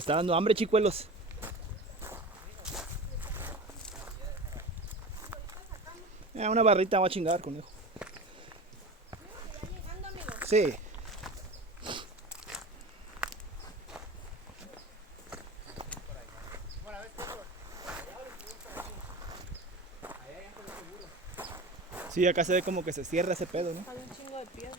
Me está dando hambre, chicuelos. Una barrita va a chingar, conejo. Sí. Sí, acá se ve como que se cierra ese pedo, ¿no? Hay un chingo de piedra.